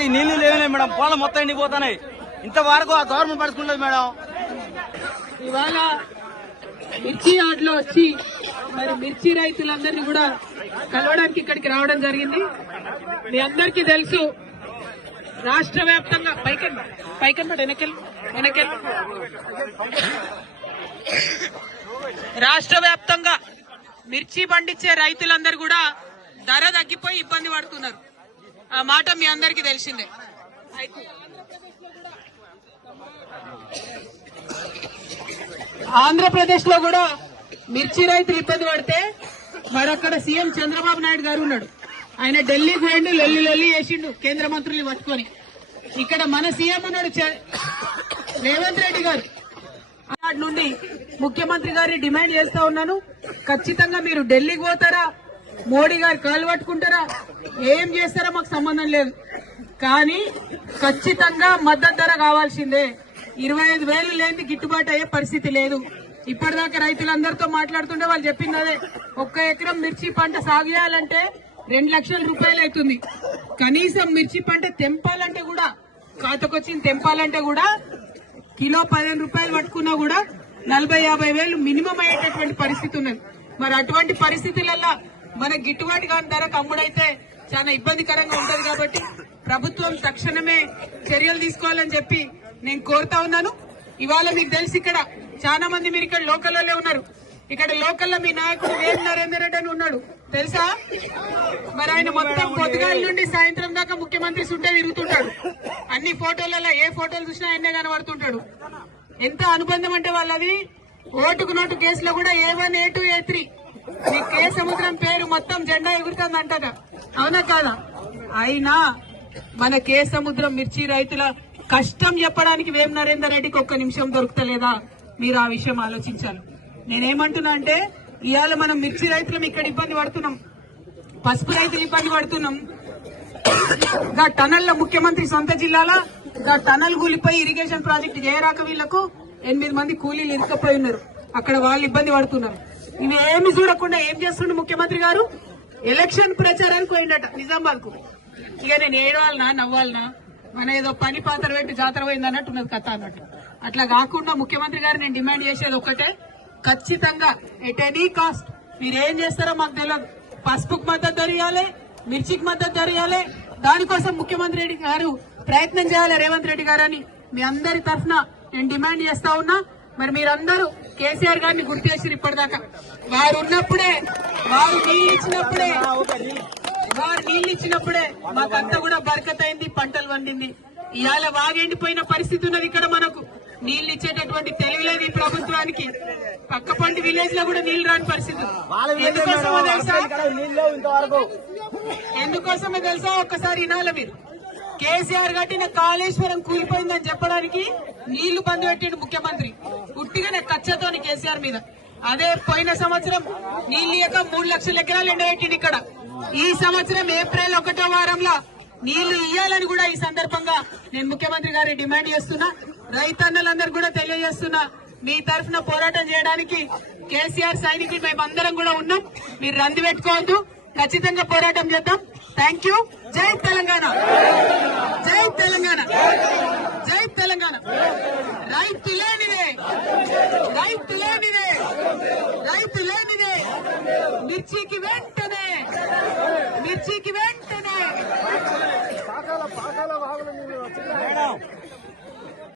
ఒకటి నీళ్ళు లేవులే మేడం. పొలం మొత్తం ఎండిపోతున్నాయి. ఇంతవరకు ఆ గవర్నమెంట్ పడుచుకుంటుంది మేడం. ఇవాళ మిర్చి యార్డ్లో వచ్చి మరి మిర్చి రైతులందరినీ కూడా కలవడానికి ఇక్కడికి రావడం జరిగింది. మీ అందరికీ తెలుసు రాష్ట్ర వ్యాప్తంగా పైకన్ పైకన్ వెనకెల్ వెనకెల్ రాష్ట్ర వ్యాప్తంగా మిర్చి పండించే రైతులందరూ కూడా ధర తగ్గిపోయి ఇబ్బంది పడుతున్నారు. ఆ మాట మీ అందరికీ తెలిసిందే. ఆంధ్రప్రదేశ్లో కూడా మిర్చి రైతులు ఇబ్బంది పడితే మరి అక్కడ సీఎం చంద్రబాబు నాయుడు గారు ఉన్నాడు. ఆయన ఢిల్లీకి పోయిండు లొల్లి లొల్లి చేసిండు కేంద్ర మంత్రుల్ని పట్టుకొని. ఇక్కడ మన సీఎం ఉన్నాడు చ- రేవంత్ రెడ్డి గారు. నుండి ముఖ్యమంత్రి గారి డిమాండ్ చేస్తా ఉన్నాను. ఖచ్చితంగా మీరు ఢిల్లీకి పోతారా? మోడీ గారు కాలు పట్టుకుంటారా? ఏం చేస్తారో మాకు సంబంధం లేదు. కానీ ఖచ్చితంగా మద్దతు ధర కావాల్సిందే. ఇరవై ఐదు వేలు లేని గిట్టుబాటు అయ్యే పరిస్థితి లేదు. ఇప్పటిదాకా రైతులందరితో మాట్లాడుతుంటే వాళ్ళు చెప్పింది అదే. ఒక్క ఎకరం మిర్చి పంట సాగు చేయాలంటే రెండు లక్షల రూపాయలు అవుతుంది. కనీసం మిర్చి పంట తెంపాలంటే కూడా ఖాతకొచ్చింది తెంపాలంటే కూడా కిలో పదిహేను రూపాయలు పట్టుకున్నా కూడా నలభై యాభై వేలు మినిమం అయ్యేటటువంటి పరిస్థితి ఉన్నది. మరి అటువంటి పరిస్థితులలో మన గిట్టుబాటు కాని ధరకు అమ్ముడైతే చాలా ఇబ్బందికరంగా ఉంటది కాబట్టి ప్రభుత్వం తక్షణమే చర్యలు తీసుకోవాలని చెప్పి నేను కోరుతా ఉన్నాను. ఇవాళ మీకు తెలిసి ఇక్కడ చాలా మంది మీరు ఇక్కడ లోకల్లో ఉన్నారు. ఇక్కడ లోకల్లో మీ నాయకుడు వేణు నరేందర్ రెడ్డి అని ఉన్నాడు. తెలుసా? మరి ఆయన మొత్తం పొద్దుగాల నుండి సాయంత్రం దాకా ముఖ్యమంత్రి సుంటే తిరుగుతుంటాడు. అన్ని ఫోటోలలో ఏ ఫోటోలు చూసినా ఆయనే కనబడుతుంటాడు. ఎంత అనుబంధం అంటే వాళ్ళది? ఓటుకు నోటు కేసులో కూడా A one A two A three సముద్రం పేరు మొత్తం జెండా ఎగురుతుంది అంటట అవునా కాదా? అయినా మన కే సముద్రం మిర్చి రైతుల కష్టం చెప్పడానికి వేం నరేందర్ రెడ్డికి ఒక్క నిమిషం దొరుకుతలేదా? మీరు ఆ విషయం ఆలోచించాలి. నేనేమంటున్నా అంటే ఇవాళ మనం మిర్చి రైతులం ఇక్కడ ఇబ్బంది పడుతున్నాం. పసుపు రైతులు ఇబ్బంది పడుతున్నాం. గా టనల్ల ముఖ్యమంత్రి సొంత జిల్లాలో గా టనల్ కూలిపోయి ఇరిగేషన్ ప్రాజెక్ట్ చేయరాక వీళ్ళకు ఎనిమిది మంది కూలీలు ఇరుకపోయి ఉన్నారు. అక్కడ వాళ్ళు ఇబ్బంది పడుతున్నారు. ఇవేమి ఏమి చూడకుండా ఏం చేస్తుండే ముఖ్యమంత్రి గారు? ఎలక్షన్ ప్రచారానికి పోయిండట నిజామాబాద్కు ఇక నేను ఏడవాలనా నవ్వాలనా? మన ఏదో పని పాత్ర పెట్టి జాతర పోయింది అన్నట్టు ఉన్నది కథ అన్నట్టు. అట్లా కాకుండా ముఖ్యమంత్రి గారు నేను డిమాండ్ చేసేది ఒకటే ఖచ్చితంగా ఎట్ ఎనీ కాస్ట్ మీరు ఏం చేస్తారో మాకు తెలియదు పసుపుకు మద్దతు ధర ఇవ్వాలి మిర్చికి మద్దతు ధర ఇవ్వాలి దానికోసం ముఖ్యమంత్రి రెడ్డి గారు ప్రయత్నం చేయాలి రేవంత్ రెడ్డి గారు అని మీ అందరి తరఫున నేను డిమాండ్ చేస్తా ఉన్నా. మరి మీరందరూ కేసీఆర్ గారిని గుర్తు చేసిరు ఇప్పటిదాకా. వారు ఉన్నప్పుడే వారు నీళ్ళు ఇచ్చినప్పుడే వారు నీళ్ళు ఇచ్చినప్పుడే మాకంతా కూడా బరకత్ అయింది పంటలు పండింది. ఇవాళ వాగెండిపోయిన పరిస్థితి ఉన్నది ఇక్కడ మనకు. నీళ్ళు ఇచ్చేటటువంటి తెలియలేదు ఈ ప్రభుత్వానికి. పక్కపంటి విలేజ్లో కూడా నీళ్ళు రాని పరిస్థితి. ఎందుకోసమో తెలుసా? ఎందుకోసమో తెలుసా? ఒక్కసారి వినాలి మీరు? కేసీఆర్ కట్టిన కాళేశ్వరం కూలిపోయిందని చెప్పడానికి నీళ్ళు బంద్ పెట్టిండు ముఖ్యమంత్రి. ఉట్టిగానే కచ్చతోని కేసీఆర్ మీద. అదే పోయిన సంవత్సరం నీళ్ళు ఇయ్యక మూడు లక్షల ఎకరాలు ఎండబెట్టిండు ఇక్కడ. ఈ సంవత్సరం ఏప్రిల్ ఒకటో వారంలో నీళ్ళు ఇయ్యాలని కూడా ఈ సందర్భంగా నేను ముఖ్యమంత్రి గారి డిమాండ్ చేస్తున్నా. రైతన్నలందరూ కూడా తెలియజేస్తున్నా. మీ తరఫున పోరాటం చేయడానికి కేసీఆర్ సైనికులు మేమందరం కూడా ఉన్నాం. మీరు రంది పెట్టుకోవద్దు. ఖచ్చితంగా పోరాటం చేద్దాం. థ్యాంక్ యూ జై తెలంగాణ. జై తెలంగాణ. జై తెలంగాణ. రైతు లేనిదే. రైతు లేనిదే. రైతు లేనిదే. మిర్చికి వెంటనే. మిర్చికి వెంటనే.